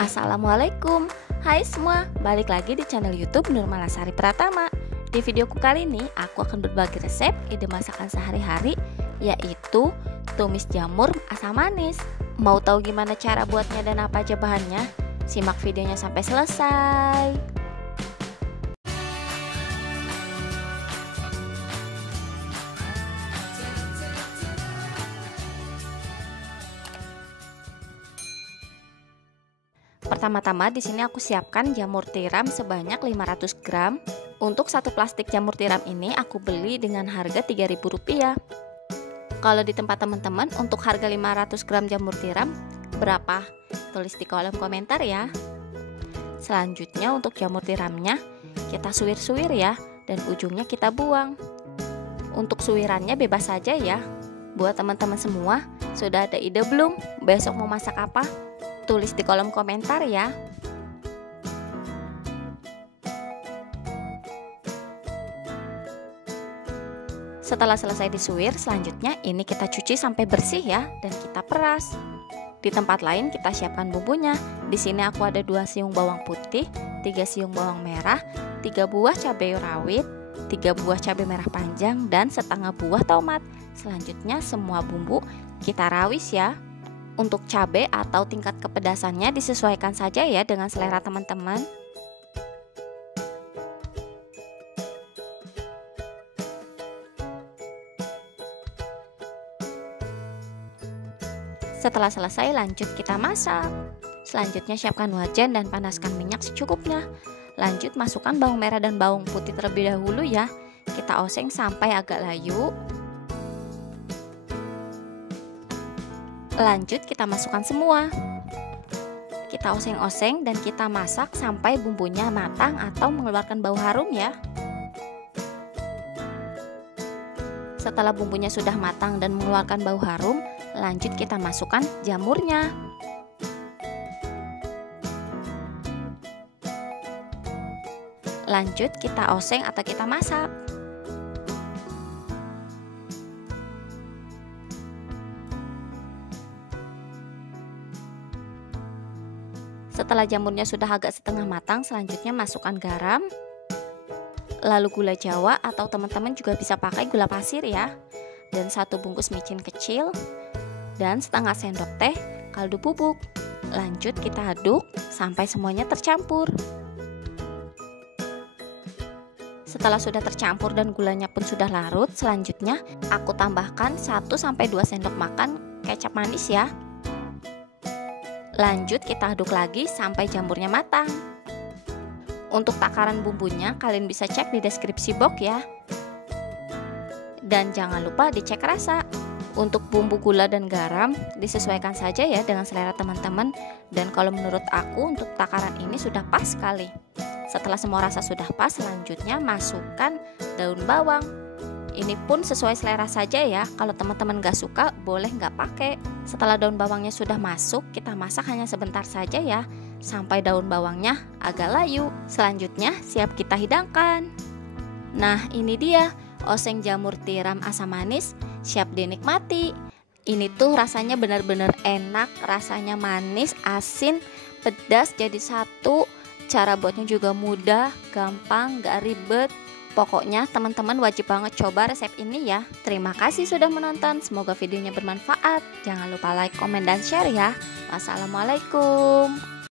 Assalamualaikum. Hai semua, balik lagi di channel YouTube Nurmalasari Pratama. Di videoku kali ini aku akan berbagi resep ide masakan sehari-hari, yaitu tumis jamur asam manis. Mau tahu gimana cara buatnya dan apa aja bahannya? Simak videonya sampai selesai. Pertama-tama di sini aku siapkan jamur tiram sebanyak 500 gram. Untuk satu plastik jamur tiram ini aku beli dengan harga Rp3.000. Kalau di tempat teman-teman untuk harga 500 gram jamur tiram berapa? Tulis di kolom komentar ya. Selanjutnya untuk jamur tiramnya kita suwir-suwir ya, dan ujungnya kita buang. Untuk suwirannya bebas saja ya. Buat teman-teman semua, sudah ada ide belum? Besok mau masak apa? Tulis di kolom komentar ya. Setelah selesai disuwir, selanjutnya ini kita cuci sampai bersih ya, dan kita peras. Di tempat lain kita siapkan bumbunya. Di sini aku ada 2 siung bawang putih, 3 siung bawang merah, 3 buah cabai rawit, 3 buah cabai merah panjang, dan setengah buah tomat. Selanjutnya semua bumbu kita rawis ya. Untuk cabai atau tingkat kepedasannya disesuaikan saja ya dengan selera teman-teman. Setelah selesai lanjut kita masak. Selanjutnya siapkan wajan dan panaskan minyak secukupnya. Lanjut masukkan bawang merah dan bawang putih terlebih dahulu ya. Kita oseng sampai agak layu. Lanjut kita masukkan semua. Kita oseng-oseng dan kita masak sampai bumbunya matang atau mengeluarkan bau harum ya. Setelah bumbunya sudah matang dan mengeluarkan bau harum, lanjut kita masukkan jamurnya. Lanjut kita oseng atau kita masak. Setelah jamurnya sudah agak setengah matang, selanjutnya masukkan garam, lalu gula jawa atau teman-teman juga bisa pakai gula pasir ya, dan 1 bungkus micin kecil, dan setengah sendok teh kaldu bubuk. Lanjut kita aduk sampai semuanya tercampur. Setelah sudah tercampur dan gulanya pun sudah larut, selanjutnya aku tambahkan 1-2 sendok makan kecap manis ya. Lanjut kita aduk lagi sampai jamurnya matang. Untuk takaran bumbunya kalian bisa cek di deskripsi box ya. Dan jangan lupa dicek rasa. Untuk bumbu gula dan garam disesuaikan saja ya dengan selera teman-teman. Dan kalau menurut aku untuk takaran ini sudah pas sekali. Setelah semua rasa sudah pas, selanjutnya masukkan daun bawang. Ini pun sesuai selera saja ya. Kalau teman-teman gak suka boleh gak pakai. Setelah daun bawangnya sudah masuk, kita masak hanya sebentar saja ya, sampai daun bawangnya agak layu. Selanjutnya siap kita hidangkan. Nah ini dia oseng jamur tiram asam manis, siap dinikmati. Ini tuh rasanya benar-benar enak, rasanya manis, asin, pedas jadi satu. Cara buatnya juga mudah, gampang, gak ribet. Pokoknya teman-teman wajib banget coba resep ini ya. Terima kasih sudah menonton, semoga videonya bermanfaat. Jangan lupa like, komen, dan share ya. Wassalamualaikum.